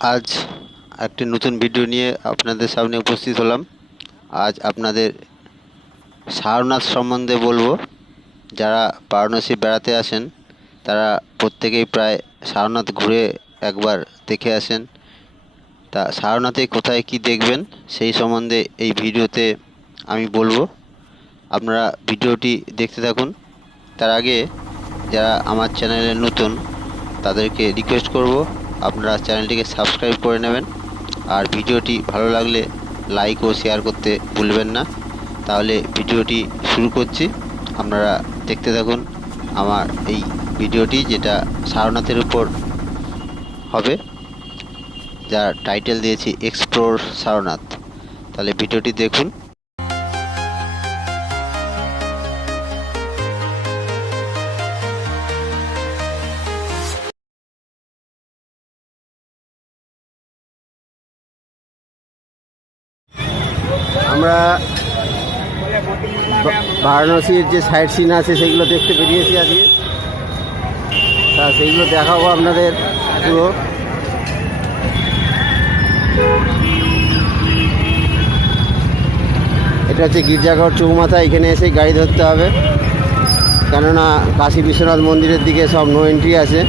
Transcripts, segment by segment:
আজ একটি নতুন ভিডিও নিয়ে আপনাদের সামনে উপস্থিত হলাম। আজ আপনাদের সারনাথ সম্বন্ধে বলবো। যারা বারাণসী বেড়াতে আসেন তারা প্রত্যেকেই প্রায় সারনাথ ঘুরে একবার দেখে আসেন। তা সারনাথে কোথায় কি দেখবেন সেই সম্বন্ধে এই ভিডিওতে আমি বলবো। আপনারা ভিডিওটি দেখতে থাকুন। তার আগে যারা আমার চ্যানেলে নতুন তাদেরকে রিকোয়েস্ট করব আপনারা চ্যানেলটিকে সাবস্ক্রাইব করে নেবেন, আর ভিডিওটি ভালো লাগলে লাইক ও শেয়ার করতে ভুলবেন না। তাহলে ভিডিওটি শুরু করছি, আপনারা দেখতে থাকুন আমার এই ভিডিওটি, যেটা সারনাথের উপর হবে, যার টাইটেল দিয়েছি এক্সপ্লোর সারনাথ। তাহলে ভিডিওটি দেখুন। আমরা বারাণসীর যে সাইট সিন আছে সেগুলো দেখতে বেরিয়েছি আজকে। তা সেইগুলো দেখাবো আপনাদের পুরো। এটা হচ্ছে গির্জাঘর চৌমাথা। এখানে এসে গাড়ি ধরতে হবে, কেননা কাশী বিশ্বনাথ মন্দিরের দিকে সব নো এন্ট্রি আছে।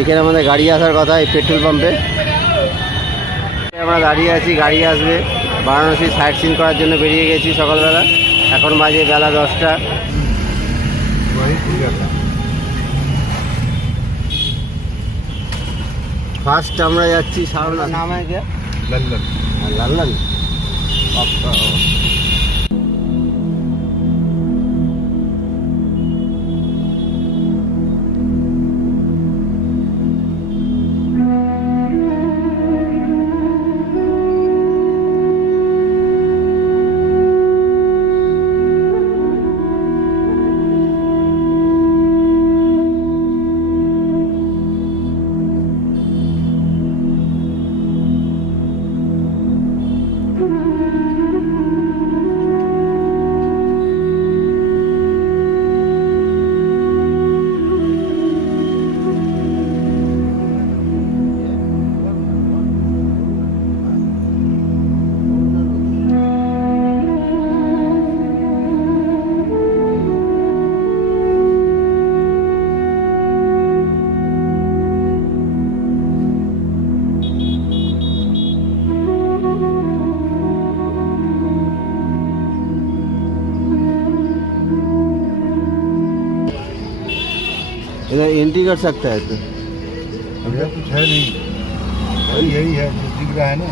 এখানে আমাদের গাড়ি আসার কথা, এই পেট্রোল পাম্পে আমরা দাঁড়িয়ে আছি, গাড়ি আসবে। বারাণসী সাইট সিন করার জন্য বেরিয়ে গেছি সকালবেলা। এখন বাজে বেলা 10টা। ফার্স্ট আমরা যাচ্ছি সারনাথ। নাম আছে লল্লন। লল্লন। इधर एंट्री कर सकता है तो भैया कुछ है नहीं, यही है जो दिख रहा है ना।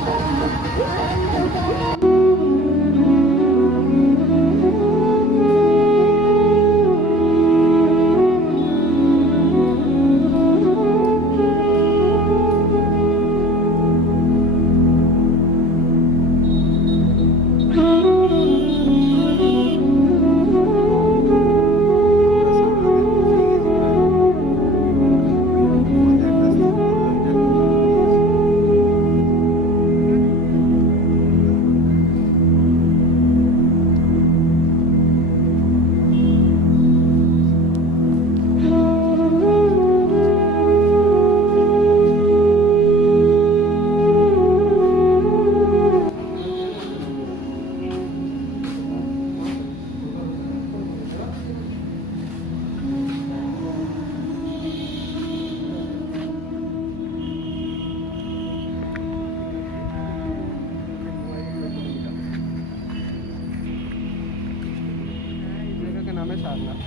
नाम है सारनाथ,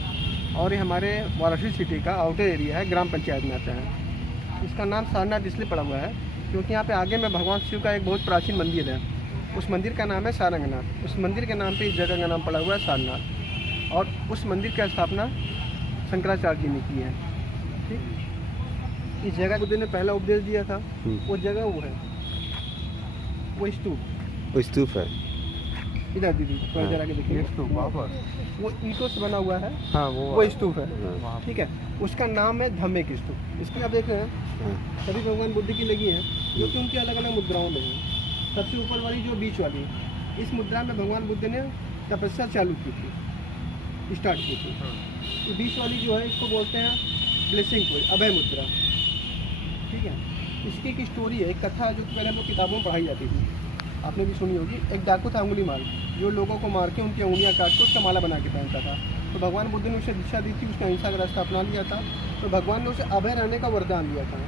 और ये हमारे वाराणसी सिटी का आउटर एरिया है, ग्राम पंचायत में आता है। इसका नाम सारनाथ इसलिए पड़ा हुआ है क्योंकि यहाँ पे आगे में भगवान शिव का एक बहुत प्राचीन मंदिर है। उस मंदिर का नाम है सारंगनाथ। उस मंदिर के नाम पे इस जगह का नाम पड़ा हुआ है सारनाथ, और उस मंदिर की स्थापना शंकराचार्य जी ने की है। ठीक, इस जगह को ने पहला उपदेश दिया था, वो जगह वो है, वो स्तूप है। इधर दीदी थोड़ा जरा के देखिए, स्तूप वो ईंटों से बना हुआ है। हाँ, वो स्तूप है। ठीक है, उसका नाम है धम्मिक स्तूप। इसमें आप देख रहे हैं सभी भगवान बुद्ध की लगी है, जो कि उनकी अलग अलग मुद्राओं में है। सबसे ऊपर वाली जो बीच वाली, इस मुद्रा में भगवान बुद्ध ने तपस्या चालू की थी। स्टार्ट की थी। तो बीच वाली जो है इसको बोलते हैं ब्लेसिंग पोज, अभय मुद्रा। ठीक है, इसकी एक स्टोरी है, एक कथा जो पहले हम लोग किताबों में पढ़ाई जाती थी, आपने भी सुनी होगी। एक डाकू था अंगुली माल, जो लोगों को मार के उनकी उंगलियां काट के उसका माला बना के पहनता था। तो भगवान बुद्ध ने उसे दीक्षा दी थी, उसने अहिंसा का रास्ता अपना लिया था। तो भगवान ने उसे अभय रहने का वरदान दिया था,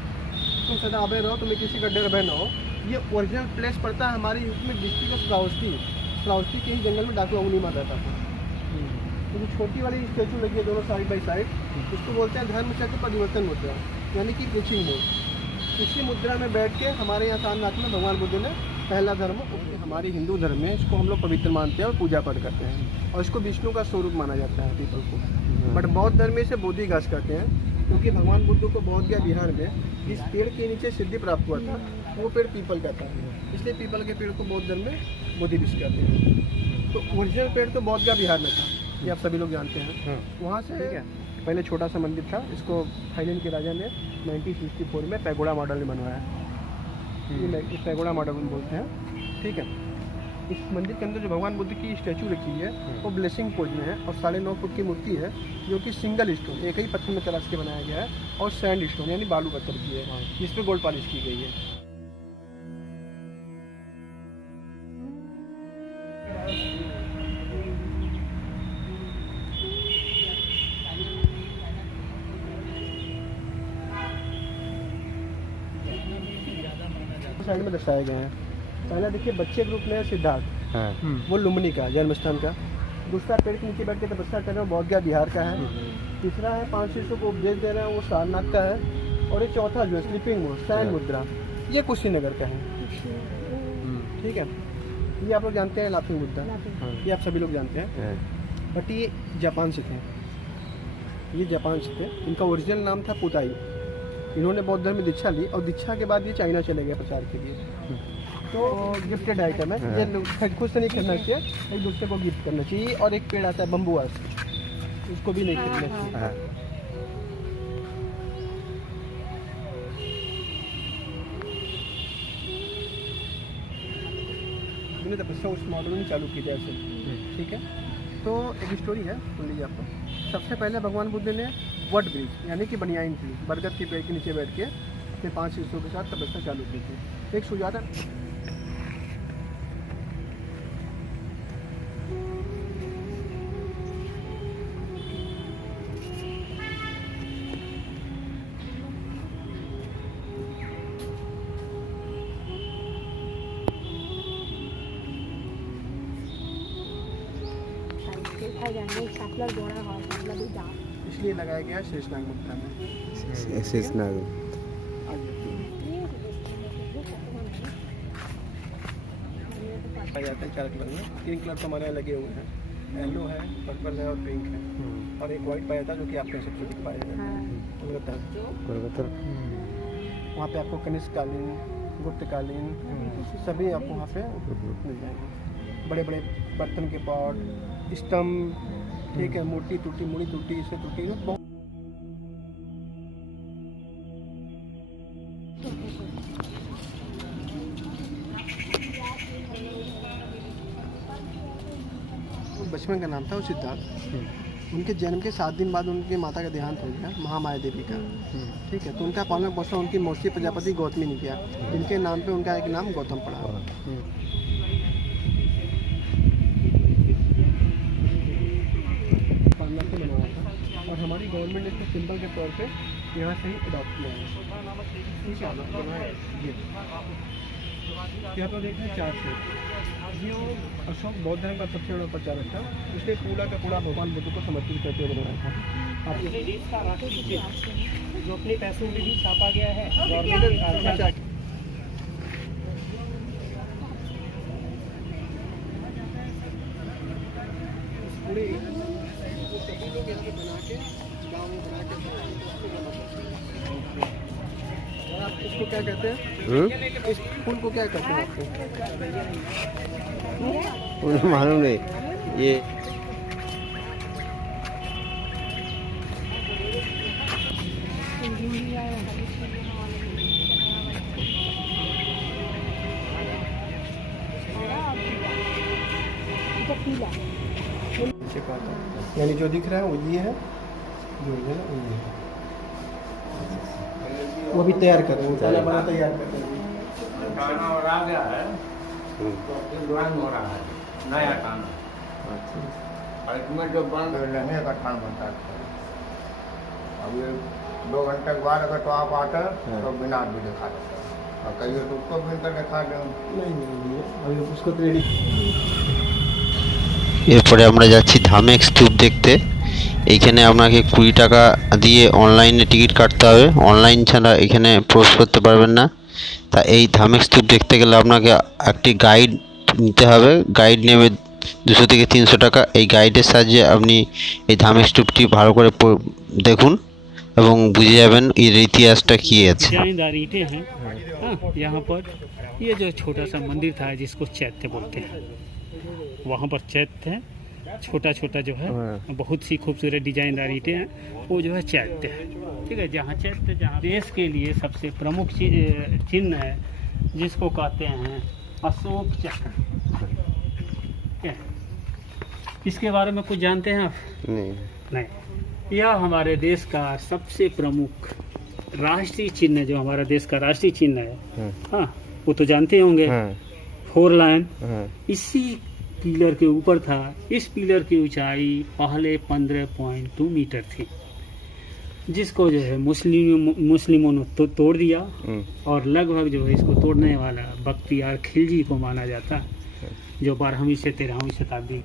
तुम सदा अभय रहो, तुम्हें किसी का डर भय न हो। ये ओरिजिनल प्लेस पड़ता है हमारे यूपी में, डिस्ट्रिक्ट ऑफ श्रावस्ती के ही जंगल में डाकू अंगुली मार रहता था। तो जो छोटी वाली स्टेचू लगी है दोनों साइड बाई साइड, उसको बोलते हैं धर्म चक्र परिवर्तन मुद्रा, यानी कि प्रीचिंग मोड। इसी मुद्रा में बैठ के हमारे यहाँ सारनाथ में भगवान बुद्ध ने पहला धर्म, हमारे हिंदू धर्म में इसको हम लोग पवित्र मानते हैं और पूजा पाठ करते हैं, और इसको विष्णु का स्वरूप माना जाता है पीपल को। बट बौद्ध धर्म में इसे बोधि घास कहते हैं, क्योंकि भगवान बुद्ध को बोध गया बिहार में इस पेड़ के नीचे सिद्धि प्राप्त हुआ था, वो पेड़ पीपल का था, इसलिए पीपल के पेड़ को बौद्ध धर्म में बोधि वृक्ष कहते हैं। तो ओरिजिनल पेड़ तो बोध गया बिहार में था, ये आप सभी लोग जानते हैं। वहाँ से पहले छोटा सा मंदिर था, इसको थाईलैंड के राजा ने 1964 में पैगोडा मॉडल में बनवाया। ये पैगोडा मॉडल बोलते हैं। ठीक है, इस मंदिर के अंदर जो भगवान बुद्ध की स्टैचू रखी है वो ब्लेसिंग पोज में है, और 9.5 फुट की मूर्ति है, जो कि सिंगल स्टोन, एक ही पत्थर में तराश के बनाया गया है, और सैंड स्टोन यानी बालू पत्थर की है, जिस पे गोल्ड पॉलिश की गई है। साइड में दर्शाए गए हैं। पहला देखिए बच्चे ग्रुप में है सिद्धार्थ, वो लुम्बिनी का जन्म स्थान का। दूसरा पेड़ के नीचे बैठ के तपस्या कर रहे हैं, बोध गया बिहार का है। तीसरा है 5 शिष्यों को उपदेश दे रहे हैं, वो सारनाथ का है। और ये चौथा जो है स्लीपिंग मोड, सैन मुद्रा, ये कुशीनगर का है। ठीक है, ये आप लोग जानते हैं लाफिंग मुद्रा, ये आप सभी लोग जानते हैं। बट ये जापान से थे, ये जापान से थे। इनका ओरिजिनल नाम था पुताई। इन्होंने बौद्ध धर्म में दीक्षा ली, और दीक्षा के बाद ये चाइना चले गए प्रचार के लिए। तो गिफ्टेड आइटम है, ये खुद से नहीं करना चाहिए, एक दूसरे को गिफ्ट करना चाहिए। और एक पेड़ आता है बम्बुआस, उसको भी नहीं खरीदना चाहिए। मैंने तपस्या उस मॉडल में चालू की जैसे। ठीक है, तो एक स्टोरी है, सुन लीजिए आपको। सबसे पहले भगवान बुद्ध ने वट ब्रिज यानी कि बनियाइन ट्री, बरगद के पेड़ के नीचे बैठ के अपने 5 शिष्यों के साथ तपस्या चालू की थी। एक सुजाता इसलिए लगाया गया शेषनाग मुद्रा में। शेषनाग पाया जाता है 4 कलर में, 3 कलर तो हमारे लगे हुए हैं, येलो है, पर्पल है और पिंक है, और एक वाइट पाया था जो कि आपने सबसे अधिक पाया जाता है। वहाँ पे आपको कनिष्क कालीन, गुप्त कालीन सभी आपको वहाँ पे मिल जाएंगे। बड़े बड़े बर्तन के पॉट, स्तंभ, ठीक है, मूर्ति टूटी, मुड़ी टूटी, इससे टूटी, बहुत बचपन का नाम था वो सिद्धार्थ। उनके जन्म के 7 दिन बाद उनकी माता का देहांत हो गया, महामाया देवी का। ठीक है, तो उनका पालन पोषण उनकी मौसी प्रजापति गौतमी ने किया, जिनके नाम पे उनका एक नाम गौतम पड़ा। और हमारी गवर्नमेंट ने इसको सिंबल के तौर पे यहाँ से ही अडॉप्ट किया है। ठीक है, ये यहाँ पर देख रहे हैं 4 से ये अशोक बौद्ध धर्म का सबसे बड़ा प्रचारक था, इसलिए पूरा का पूरा भगवान बुद्ध को समर्पित करते हुए बनाया था। आप जो अपने पैसों में भी छापा गया है गवर्नमेंट पूरे बना के गाँव में बना के। आप इसको क्या कहते हैं? इस फूल को क्या कहते हैं आपको? उन्हें मालूम नहीं। ये से कहा था यानी जो दिख रहा है वो ये है, जो है ना वो ये है। वो भी तैयार कर रहे हैं, ताला बना तैयार कर रहे हैं। खाना और आ गया है, ड्राइंग हो रहा है नया खाना। और इसमें जो बंद रहने का ठान बनता है। अब ये 2 घंटे के बाद अगर तो आप आते तो बिना भी दिखा देते, और कहिए तो उसको बिन कर दिखा दें। नहीं अभी उसको तो रेडी। এরপরে আমরা যাচ্ছি ধামেক স্তূপ দেখতে। এইখানে আপনাকে 20 টাকা দিয়ে অনলাইনে টিকিট কাটতে হবে, অনলাইন ছাড়া এখানে প্রবেশ করতে পারবেন না। তা এই ধামেক স্তূপ দেখতে গেলে আপনাকে একটি গাইড নিতে হবে, গাইড নেবে 200 থেকে 300 টাকা। এই গাইডের সাহায্যে আপনি এই ধামেক স্তূপটি ভালো করে দেখুন এবং বুঝে যাবেন এর ইতিহাসটা কী আছে। डिजाइनदार ईंटें हैं। हाँ, यहाँ पर ये जो छोटा सा मंदिर था जिसको चैत्य बोलते हैं, वहाँ पर चैत्य है, छोटा छोटा जो है बहुत सी खूबसूरत डिजाइनदार ईंटें हैं, वो जो है चैत्य है। ठीक है, जहाँ चैत्य जहाँ देश के लिए सबसे प्रमुख चिन्ह है जिसको कहते हैं अशोक चक्र। ठीक है, इसके बारे में कुछ जानते हैं आप? नहीं। यह हमारे देश का सबसे प्रमुख राष्ट्रीय चिन्ह है, जो हमारा देश का राष्ट्रीय चिन्ह है। हाँ, वो तो जानते होंगे। 4 लाइन इसी पिलर के ऊपर था। इस पिलर की ऊंचाई पहले 15.2 मीटर थी, जिसको जो है मुस्लिमों ने तोड़ दिया, और लगभग जो है इसको तोड़ने वाला बख्तियार खिलजी को माना जाता, जो 12वीं से 13वीं शताब्दी।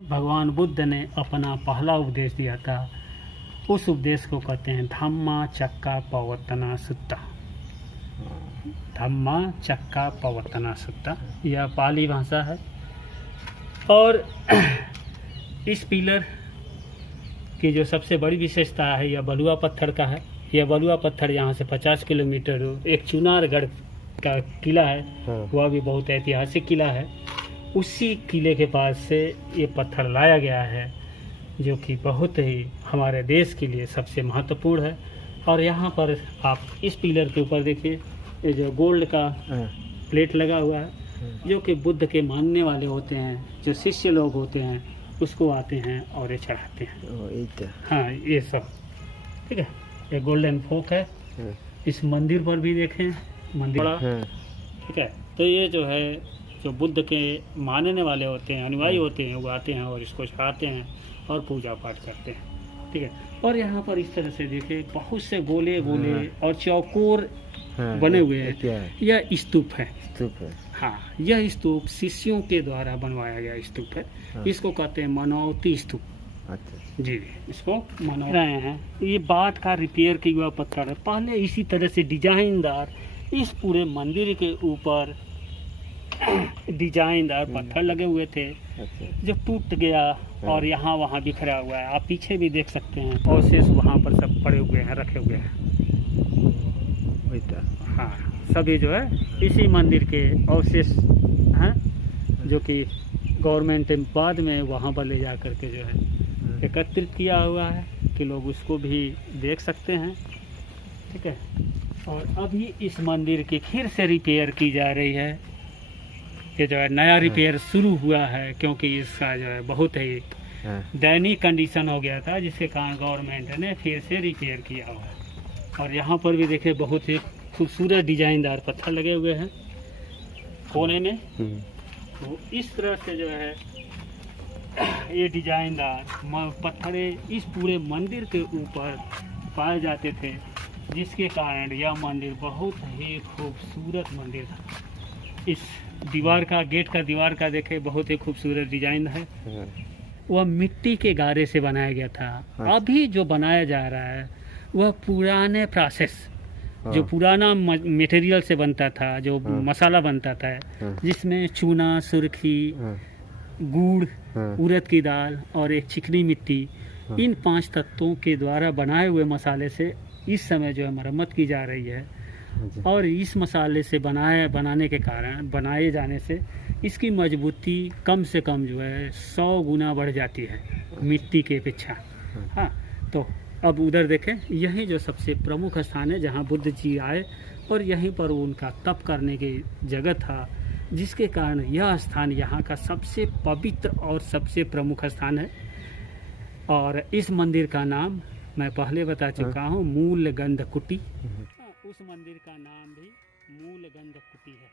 भगवान बुद्ध ने अपना पहला उपदेश दिया था, उस उपदेश को कहते हैं धम्मा चक्का पवर्तना सुत्ता। धम्मा चक्का पवर्तना सुत्ता, यह पाली भाषा है। और इस पिलर की जो सबसे बड़ी विशेषता है, यह बलुआ पत्थर का है। यह बलुआ पत्थर यहाँ से 50 किलोमीटर एक चुनारगढ़ का किला है, वह भी बहुत ऐतिहासिक किला है। उसी किले के पास से ये पत्थर लाया गया है, जो कि बहुत ही हमारे देश के लिए सबसे महत्वपूर्ण है। और यहाँ पर आप इस पिलर के ऊपर देखिए, ये जो गोल्ड का प्लेट लगा हुआ है, जो कि बुद्ध के मानने वाले होते हैं, जो शिष्य लोग होते हैं, उसको आते हैं और ये चढ़ाते हैं। हाँ, ये सब ठीक है। ये गोल्डन फोक है। इस मंदिर पर भी देखें, मंदिर बड़ा ठीक है। तो ये जो है, जो बुद्ध के मानने वाले होते हैं, अनुयायी होते हैं, वो आते हैं और इसको चढ़ाते हैं और पूजा पाठ करते हैं। ठीक है, और यहाँ पर इस तरह से देखिए बहुत से गोले गोले और चौकोर बने हुए हैं। यह स्तूप है। हाँ, यह स्तूप शिष्यों के द्वारा बनवाया गया स्तूप है। इसको कहते हैं मनौती स्तूप। जी, इसको मना रहे हैं। ये बाढ़ का रिपेयर किया हुआ पत्थर है। पहले इसी तरह से डिजाइनदार इस पूरे मंदिर के ऊपर डिजाइनदार पत्थर लगे हुए थे, जो टूट गया और यहाँ वहाँ बिखरा हुआ है। आप पीछे भी देख सकते हैं, अवशेष वहाँ पर सब पड़े हुए हैं, रखे हुए हैं। हाँ, सभी जो है इसी मंदिर के अवशेष हैं, जो कि गवर्नमेंट ने बाद में वहाँ पर ले जा करके जो है एकत्रित किया हुआ है कि लोग उसको भी देख सकते हैं। ठीक है, और अभी इस मंदिर की फिर से रिपेयर की जा रही है। ये जो है नया रिपेयर शुरू हुआ है, क्योंकि इसका जो है बहुत ही दयनीय कंडीशन हो गया था, जिसके कारण गवर्नमेंट ने फिर से रिपेयर किया हुआ है। और यहाँ पर भी देखिए बहुत ही खूबसूरत डिजाइनदार पत्थर लगे हुए हैं कोने में। तो इस तरह से जो है ये डिजाइनदार पत्थरे इस पूरे मंदिर के ऊपर पाए जाते थे, जिसके कारण यह मंदिर बहुत ही खूबसूरत मंदिर था। इस दीवार का, गेट का दीवार का देखे बहुत ही खूबसूरत डिजाइन है। वह मिट्टी के गारे से बनाया गया था। अभी जो बनाया जा रहा है वह पुराने प्रोसेस, जो पुराना मटेरियल से बनता था, जो मसाला बनता था, जिसमें चूना, सुर्खी, गुड़, उड़द की दाल और एक चिकनी मिट्टी, इन 5 तत्वों के द्वारा बनाए हुए मसाले से इस समय जो है मरम्मत की जा रही है। और इस मसाले से बनाने के कारण, बनाए जाने से इसकी मजबूती कम से कम जो है 100 गुना बढ़ जाती है मिट्टी के अपेक्षा। हाँ, तो अब उधर देखें, यही जो सबसे प्रमुख स्थान है जहाँ बुद्ध जी आए और यहीं पर उनका तप करने की जगह था, जिसके कारण यह स्थान यहाँ का सबसे पवित्र और सबसे प्रमुख स्थान है। और इस मंदिर का नाम मैं पहले बता चुका हूँ, मूलगंध कुटी। उस मंदिर का नाम भी मूलगंध कुटी है।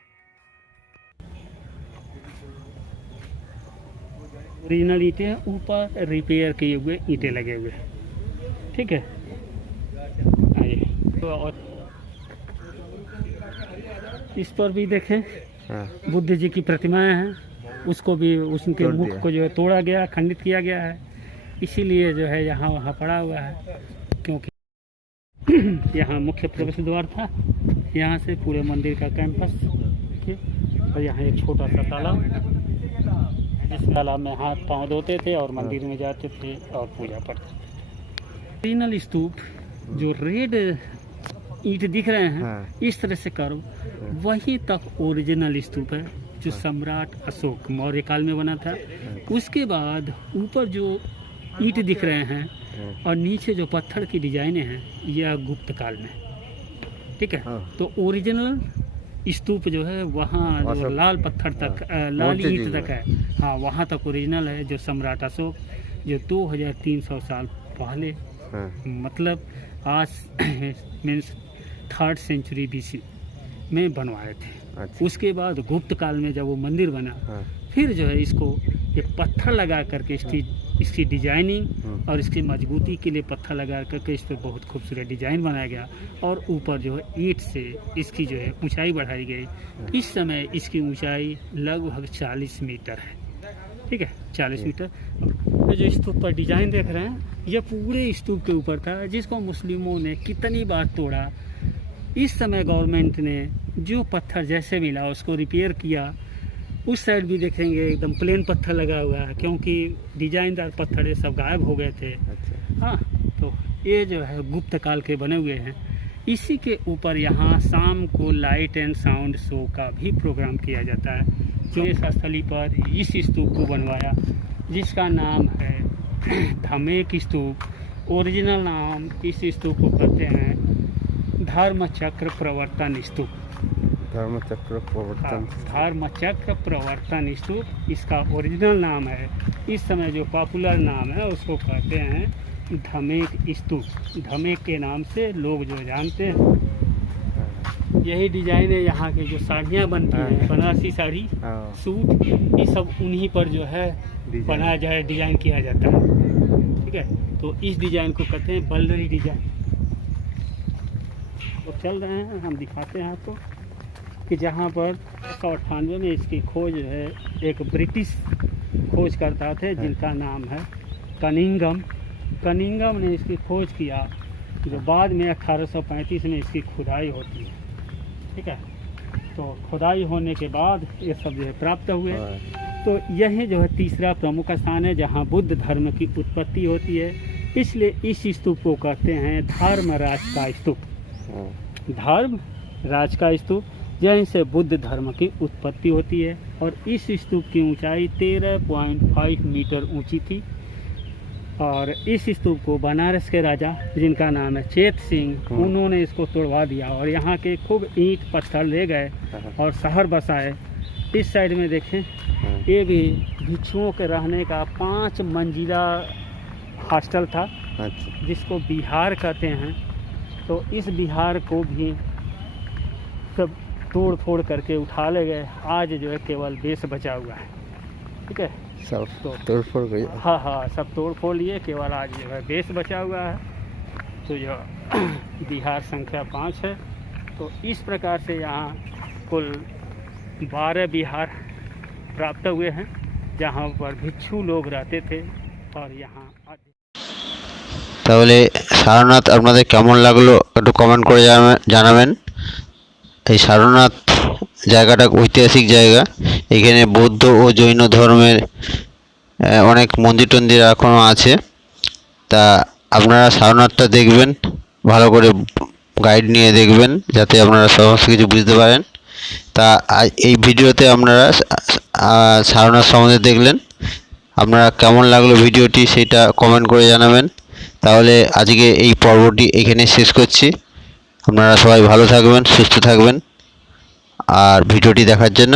ओरिजिनल ईंटें हैं, ऊपर रिपेयर किए हुए ईंटें लगे हुए, ठीक है। आइए तो और इस पर भी देखें, बुद्ध जी की प्रतिमाएं हैं, उसको भी उनके मुख को जो है तोड़ा गया, खंडित किया गया है, इसीलिए जो है यहाँ वहाँ पड़ा हुआ है, क्योंकि यहाँ मुख्य प्रवेश द्वार था, यहाँ से पूरे मंदिर का कैंपस, और यहाँ एक छोटा सा तालाब, जिस तालाब में हाथ पांव धोते थे और मंदिर में जाते थे और पूजा करते थे। ओरिजिनल स्तूप जो रेड ईंट दिख रहे हैं, इस तरह से कर्व, वहीं तक ओरिजिनल स्तूप है जो सम्राट अशोक मौर्य काल में बना था। उसके बाद ऊपर जो ईंट दिख रहे हैं और नीचे जो पत्थर की डिजाइनें हैं, यह गुप्त काल में, ठीक है। तो ओरिजिनल स्तूप जो है वहाँ जो लाल पत्थर तक, लाल ईंट तक है, हाँ वहाँ तक ओरिजिनल है, जो सम्राट अशोक जो 2300 साल पहले, मतलब आज मीन्स 3rd सेंचुरी BC में बनवाए थे। उसके बाद गुप्त काल में जब वो मंदिर बना, फिर जो है इसको ये पत्थर लगा करके इसकी डिजाइनिंग और इसकी मजबूती के लिए पत्थर लगा करके इस पर बहुत खूबसूरत डिजाइन बनाया गया, और ऊपर जो है ईंट से इसकी जो है ऊंचाई बढ़ाई गई। इस समय इसकी ऊंचाई लगभग 40 मीटर है, ठीक है, 40 मीटर। तो जो स्तूप पर डिजाइन देख रहे हैं, यह पूरे स्तूप के ऊपर था, जिसको मुस्लिमों ने कितनी बार तोड़ा। इस समय गवर्नमेंट ने जो पत्थर जैसे मिला उसको रिपेयर किया। उस साइड भी देखेंगे एकदम प्लेन पत्थर लगा हुआ है, क्योंकि डिजाइनदार पत्थर ये सब गायब हो गए थे। हाँ, तो ये जो है गुप्त काल के बने हुए हैं। इसी के ऊपर यहाँ शाम को लाइट एंड साउंड शो का भी प्रोग्राम किया जाता है, जो इस स्थली पर इस स्तूप को बनवाया, जिसका नाम है धमेक स्तूप। ओरिजिनल नाम इस स्तूप को कहते हैं धर्मचक्र प्रवर्तन स्तूप। धर्मचक्र प्रवर्तन, धर्मचक्र प्रवर्तन स्तूप इसका ओरिजिनल नाम है। इस समय जो पॉपुलर नाम है उसको कहते हैं धमेक स्तूप। धमेक के नाम से लोग जो जानते हैं। यही डिजाइन है यहाँ के जो साड़ियाँ बनती हैं, बनारसी साड़ी, सूट, ये सब उन्हीं पर जो है बनाया जाए, डिजाइन किया जाता है, ठीक है। तो इस डिजाइन को कहते हैं बल्लरी डिजाइन। तो चल रहे हैं, हम दिखाते हैं आपको कि जहाँ पर 1998 में इसकी खोज है एक ब्रिटिश खोजकर्ता थे, जिनका नाम है कनिंगम। कनिंगम ने इसकी खोज किया, जो बाद में 1835 में इसकी खुदाई होती है, ठीक है। तो खुदाई होने के बाद ये सब जो है प्राप्त हुए। तो यही जो है तीसरा प्रमुख स्थान है जहाँ बुद्ध धर्म की उत्पत्ति होती है, इसलिए इस स्तूप को कहते हैं धर्मराज का स्तूप। धर्म राज का स्तूप, यहीं से बुद्ध धर्म की उत्पत्ति होती है। और इस स्तूप की ऊंचाई 13.5 मीटर ऊंची थी। और इस स्तूप को बनारस के राजा, जिनका नाम है चेत सिंह, उन्होंने इसको तोड़वा दिया और यहाँ के खूब ईंट पत्थर ले गए और शहर बसाए। इस साइड में देखें, ये भी भिक्षुओं के रहने का 5 मंजिला हॉस्टल था, जिसको बिहार कहते हैं। तो इस बिहार को भी सब तोड़ फोड़ करके उठा ले गए। आज जो है केवल बेस बचा हुआ है, ठीक है। सब तोड़ फोड़ गई। हाँ, सब तोड़ फोड़ लिए, केवल आज जो है बेस बचा हुआ है। तो जो बिहार संख्या 5 है। तो इस प्रकार से यहाँ कुल 12 बिहार प्राप्त हुए हैं, जहाँ पर भिक्षु लोग रहते थे। और यहाँ তাহলে সারনাথ আপনাদের কেমন লাগলো একটু কমেন্ট করে জানাবেন। এই সারনাথ জায়গাটা ঐতিহাসিক জায়গা, এখানে বৌদ্ধ ও জৈন ধর্মের অনেক মন্দির টন্দির এখনও আছে। তা আপনারা সারনাথটা দেখবেন, ভালো করে গাইড নিয়ে দেখবেন, যাতে আপনারা সমস্ত কিছু বুঝতে পারেন। তা এই ভিডিওতে আপনারা সারনাথ সম্বন্ধে দেখলেন। আপনারা কেমন লাগলো ভিডিওটি সেটা কমেন্ট করে জানাবেন। তাহলে আজকে এই পর্বটি এখানে শেষ করছি। আপনারা সবাই ভালো থাকবেন, সুস্থ থাকবেন, আর ভিডিওটি দেখার জন্য